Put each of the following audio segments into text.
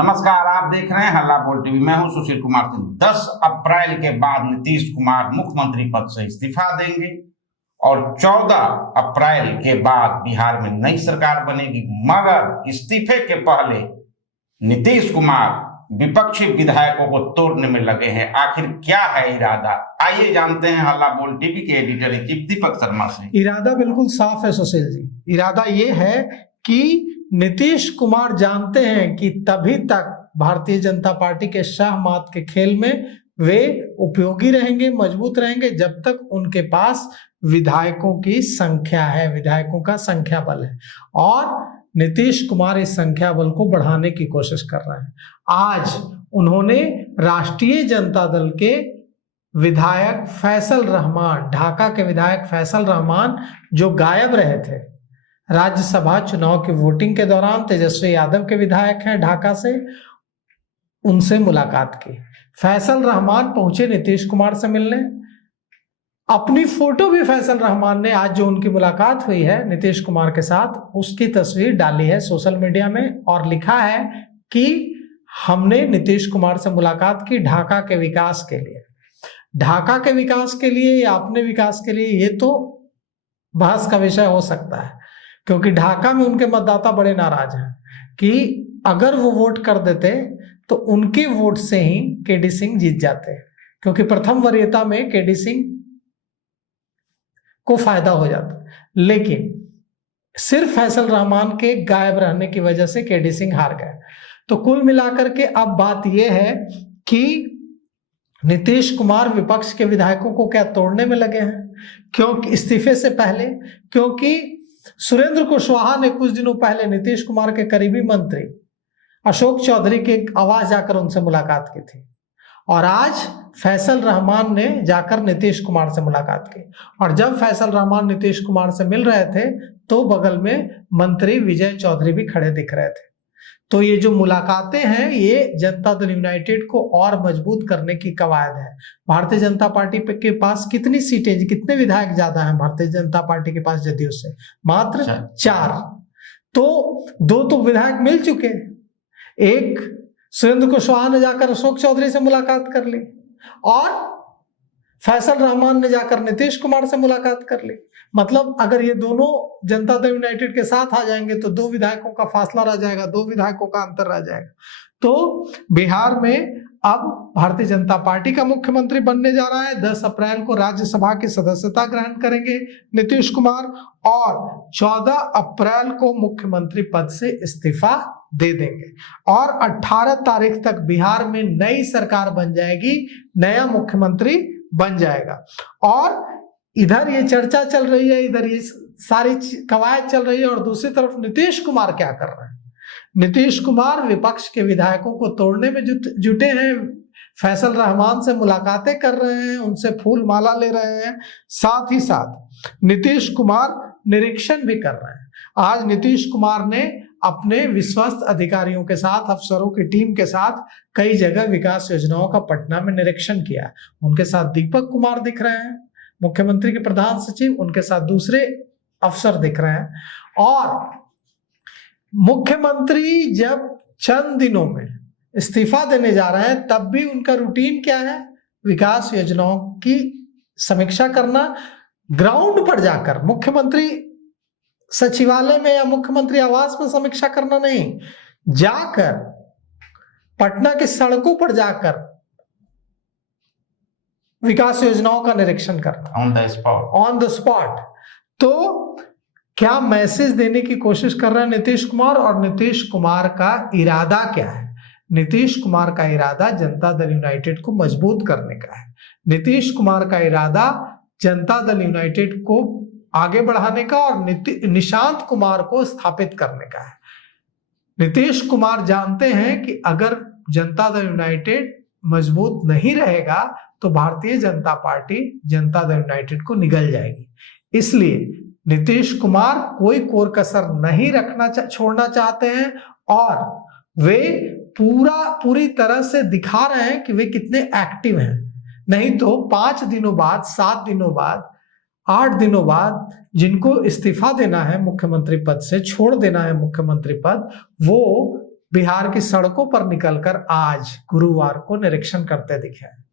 नमस्कार, आप देख रहे हैं हल्ला बोल टीवी। मैं हूं सुशील कुमार सिंह। 10 अप्रैल के बाद नीतीश कुमार मुख्यमंत्री पद से इस्तीफा देंगे और 14 अप्रैल के बाद बिहार में नई सरकार बनेगी। मगर इस्तीफे के पहले नीतीश कुमार विपक्षी विधायकों को तोड़ने में लगे हैं। आखिर क्या है इरादा, आइए जानते हैं हल्ला बोल टीवी के editor in chief Deepak Sharma से। इरादा बिल्कुल साफ है सुशील जी। इरादा ये है कि नीतीश कुमार जानते हैं कि तभी तक भारतीय जनता पार्टी के शाह मात के खेल में वे उपयोगी रहेंगे, मजबूत रहेंगे, जब तक उनके पास विधायकों की संख्या है, विधायकों का संख्या बल है। और नीतीश कुमार इस संख्या बल को बढ़ाने की कोशिश कर रहे हैं। आज उन्होंने राष्ट्रीय जनता दल के विधायक फैसल रहमान, ढाका के विधायक फैसल रहमान, जो गायब रहे थे राज्यसभा चुनाव की वोटिंग के दौरान, तेजस्वी यादव के विधायक हैं ढाका से, उनसे मुलाकात की। फैसल रहमान पहुंचे नीतीश कुमार से मिलने। अपनी फोटो भी फैसल रहमान ने, आज जो उनकी मुलाकात हुई है नीतीश कुमार के साथ, उसकी तस्वीर डाली है सोशल मीडिया में और लिखा है कि हमने नीतीश कुमार से मुलाकात की ढाका के विकास के लिए। ढाका के विकास के लिए या अपने विकास के लिए, ये तो बहस का विषय हो सकता है, क्योंकि ढाका में उनके मतदाता बड़े नाराज हैं कि अगर वो वोट कर देते तो उनके वोट से ही केडी सिंह जीत जाते, क्योंकि प्रथम वरीयता में केडी सिंह को फायदा हो जाता। लेकिन सिर्फ फैसल रहमान के गायब रहने की वजह से केडी सिंह हार गए। तो कुल मिलाकर के अब बात यह है कि नीतीश कुमार विपक्ष के विधायकों को क्या तोड़ने में लगे हैं, क्योंकि इस्तीफे से पहले, क्योंकि सुरेंद्र कुशवाहा ने कुछ दिनों पहले नीतीश कुमार के करीबी मंत्री अशोक चौधरी के आवास जाकर उनसे मुलाकात की थी, और आज फैसल रहमान ने जाकर नीतीश कुमार से मुलाकात की। और जब फैसल रहमान नीतीश कुमार से मिल रहे थे तो बगल में मंत्री विजय चौधरी भी खड़े दिख रहे थे। तो ये जो मुलाकातें हैं, ये जनता दल यूनाइटेड को और मजबूत करने की कवायद है। भारतीय जनता पार्टी के पास कितनी सीटें, कितने विधायक ज्यादा हैं भारतीय जनता पार्टी के पास जदयू से? मात्र 4। तो 2 तो विधायक मिल चुके। एक सुरेंद्र कुशवाहा ने जाकर अशोक चौधरी से मुलाकात कर ली और फैसल रहमान ने जाकर नीतीश कुमार से मुलाकात कर ली। मतलब अगर ये दोनों जनता दल यूनाइटेड के साथ आ जाएंगे तो 2 विधायकों का फासला रह जाएगा, 2 विधायकों का अंतर रह जाएगा। तो बिहार में अब भारतीय जनता पार्टी का मुख्यमंत्री बनने जा रहा है। 10 अप्रैल को राज्यसभा की सदस्यता ग्रहण करेंगे नीतीश कुमार और 14 अप्रैल को मुख्यमंत्री पद से इस्तीफा दे देंगे और 18 तारीख तक बिहार में नई सरकार बन जाएगी, नया मुख्यमंत्री बन जाएगा। और इधर ये चर्चा चल रही है, इधर ये सारी कवायद चल रही है, और दूसरी तरफ नीतीश कुमार क्या कर रहे हैं? नीतीश कुमार विपक्ष के विधायकों को तोड़ने में जुटे हैं। फैसल रहमान से मुलाकातें कर रहे हैं, उनसे फूल माला ले रहे हैं, साथ ही साथ नीतीश कुमार निरीक्षण भी कर रहे हैं। आज नीतीश कुमार ने अपने विश्वस्त अधिकारियों के साथ, अफसरों की टीम के साथ कई जगह विकास योजनाओं का पटना में निरीक्षण किया। उनके साथ दीपक कुमार दिख रहे हैं, मुख्यमंत्री के प्रधान सचिव, उनके साथ दूसरे अफसर दिख रहे हैं। और मुख्यमंत्री जब चंद दिनों में इस्तीफा देने जा रहे हैं, तब भी उनका रूटीन क्या है? विकास योजनाओं की समीक्षा करना, ग्राउंड पर जाकर, मुख्यमंत्री सचिवालय में या मुख्यमंत्री आवास में समीक्षा करना नहीं, जाकर पटना की सड़कों पर जाकर विकास योजनाओं का निरीक्षण करना, ऑन द स्पॉट। तो क्या मैसेज देने की कोशिश कर रहे हैं नीतीश कुमार, और नीतीश कुमार का इरादा क्या है? नीतीश कुमार का इरादा जनता दल यूनाइटेड को मजबूत करने का है। नीतीश कुमार का इरादा जनता दल यूनाइटेड को आगे बढ़ाने का और निशांत कुमार को स्थापित करने का है। नीतीश कुमार जानते हैं कि अगर जनता दल यूनाइटेड मजबूत नहीं रहेगा तो भारतीय जनता पार्टी जनता दल यूनाइटेड को निगल जाएगी। इसलिए नीतीश कुमार कोई कोर कसर नहीं छोड़ना चाहते हैं और वे पूरी तरह से दिखा रहे हैं कि वे कितने एक्टिव हैं। नहीं तो 5 दिनों बाद, 7 दिनों बाद, 8 दिनों बाद जिनको इस्तीफा देना है मुख्यमंत्री पद से, छोड़ देना है मुख्यमंत्री पद, वो बिहार की सड़कों पर निकलकर आज गुरुवार को निरीक्षण करते दिखे हैं।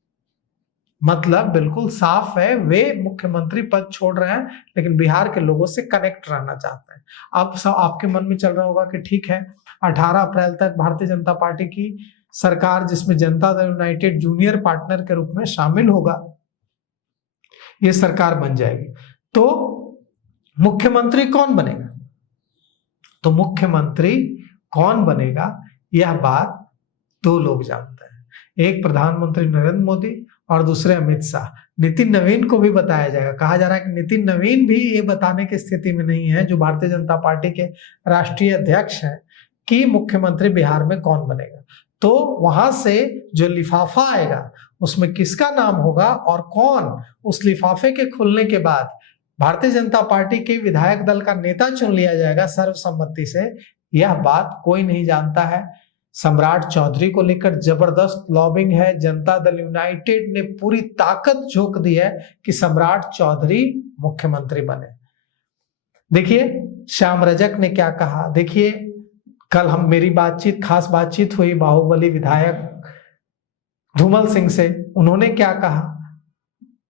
मतलब बिल्कुल साफ है, वे मुख्यमंत्री पद छोड़ रहे हैं लेकिन बिहार के लोगों से कनेक्ट रहना चाहते हैं। अब सब आपके मन में चल रहा होगा कि ठीक है, 18 अप्रैल तक भारतीय जनता पार्टी की सरकार, जिसमें Janata Dal United junior partner के रूप में शामिल होगा, ये सरकार बन जाएगी। तो मुख्यमंत्री कौन बनेगा? तो मुख्यमंत्री कौन बनेगा यह बात दो लोग जानते हैं, एक प्रधानमंत्री नरेंद्र मोदी और दूसरे अमित शाह। नितिन नवीन को भी बताया जाएगा। कहा जा रहा है कि नितिन नवीन भी ये बताने की स्थिति में नहीं है, जो भारतीय जनता पार्टी के राष्ट्रीय अध्यक्ष हैं, कि मुख्यमंत्री बिहार में कौन बनेगा। तो वहां से जो लिफाफा आएगा उसमें किसका नाम होगा और कौन उस लिफाफे के खुलने के बाद भारतीय जनता पार्टी के विधायक दल का नेता चुन लिया जाएगा सर्वसम्मति से, यह बात कोई नहीं जानता है। सम्राट चौधरी को लेकर जबरदस्त लॉबिंग है। जनता दल यूनाइटेड ने पूरी ताकत झोंक दी है कि सम्राट चौधरी मुख्यमंत्री बने। देखिए श्याम रजक ने क्या कहा, देखिए कल मेरी खास बातचीत हुई बाहुबली विधायक धूमल सिंह से, उन्होंने क्या कहा।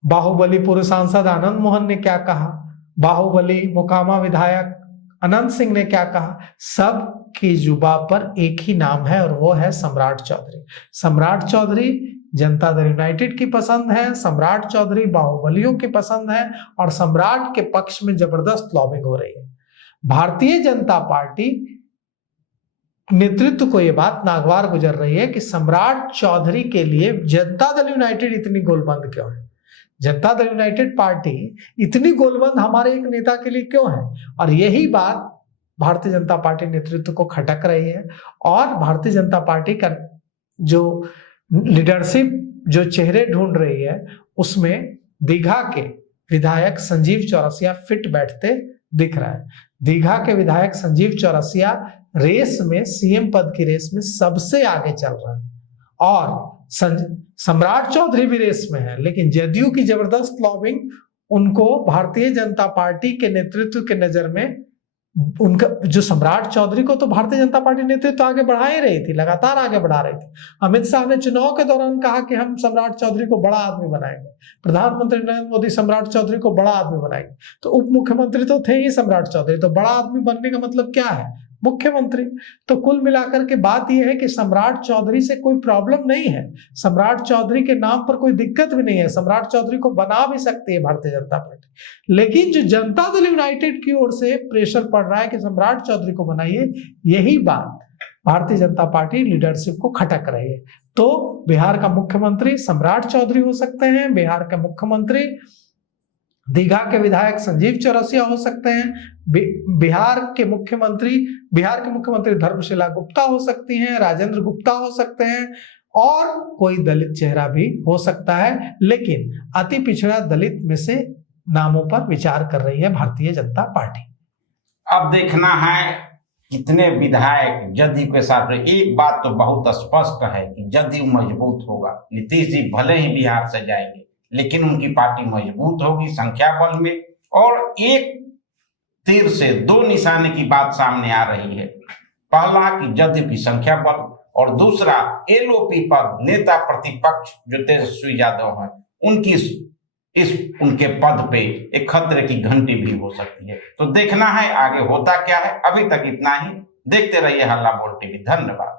बाहुबली पूर्व सांसद आनंद मोहन ने क्या कहा, बाहुबली मोकामा विधायक अनंत सिंह ने क्या कहा। सब की जुबा पर एक ही नाम है और वो है सम्राट चौधरी। सम्राट चौधरी जनता दल यूनाइटेड की पसंद है, सम्राट चौधरी बाहुबलियों की पसंद है और सम्राट के पक्ष में जबरदस्त लॉबिंग हो रही है। भारतीय जनता पार्टी नेतृत्व को यह बात नागवार गुजर रही है कि सम्राट चौधरी के लिए जनता दल यूनाइटेड इतनी गोलबंद क्यों है, जनता दल यूनाइटेड पार्टी इतनी गोलबंद हमारे एक नेता के लिए क्यों है। और यही बात भारतीय जनता पार्टी नेतृत्व को खटक रही है और भारतीय जनता पार्टी का जो लीडरशिप जो चेहरे ढूंढ रही है, उसमें दीघा के विधायक संजीव चौरसिया फिट बैठते दिख रहा है। दीघा के विधायक संजीव चौरसिया रेस में, सीएम पद की रेस में सबसे आगे चल रहा है और सम्राट चौधरी भी रेस में है, लेकिन जदयू की जबरदस्त लॉबिंग उनको भारतीय जनता पार्टी के नेतृत्व के नजर में, उनका जो सम्राट चौधरी को तो भारतीय जनता पार्टी नेतृत्व आगे बढ़ा ही रही थी, लगातार आगे बढ़ा रही थी। अमित शाह ने चुनाव के दौरान कहा कि हम सम्राट चौधरी को बड़ा आदमी बनाएंगे, प्रधानमंत्री नरेंद्र मोदी सम्राट चौधरी को बड़ा आदमी बनाएंगे। तो उप मुख्यमंत्री तो थे ही सम्राट चौधरी, तो बड़ा आदमी बनने का मतलब क्या है, मुख्यमंत्री। तो कुल मिलाकर के बात यह है कि सम्राट चौधरी से कोई प्रॉब्लम नहीं है, सम्राट चौधरी के नाम पर कोई दिक्कत भी नहीं है, सम्राट चौधरी को बना भी सकती है भारतीय जनता पार्टी। लेकिन जो जनता दल यूनाइटेड की ओर से प्रेशर पड़ रहा है कि सम्राट चौधरी को बनाइए, यही बात भारतीय जनता पार्टी लीडरशिप को खटक रही है। तो बिहार का मुख्यमंत्री सम्राट चौधरी हो सकते हैं, बिहार के मुख्यमंत्री दीघा के विधायक संजीव चौरसिया हो सकते हैं, बिहार के मुख्यमंत्री धर्मशिला गुप्ता हो सकती हैं, राजेंद्र गुप्ता हो सकते हैं और कोई दलित चेहरा भी हो सकता है। लेकिन अति पिछड़ा दलित में से नामों पर विचार कर रही है भारतीय जनता पार्टी। अब देखना है कितने विधायक जदयू के साथ। एक बात तो बहुत स्पष्ट है कि जदयू मजबूत होगा। नीतीश जी भले ही बिहार से जाएंगे लेकिन उनकी पार्टी मजबूत होगी संख्या बल में। और एक तीर से दो निशाने की बात सामने आ रही है, पहला कि जदयू की संख्या बल और दूसरा एलओपी पर नेता प्रतिपक्ष जो तेजस्वी यादव हैं उनके पद पे एक खतरे की घंटी भी हो सकती है। तो देखना है आगे होता क्या है। अभी तक इतना ही, देखते रहिए हल्ला बोल टीवी। धन्यवाद।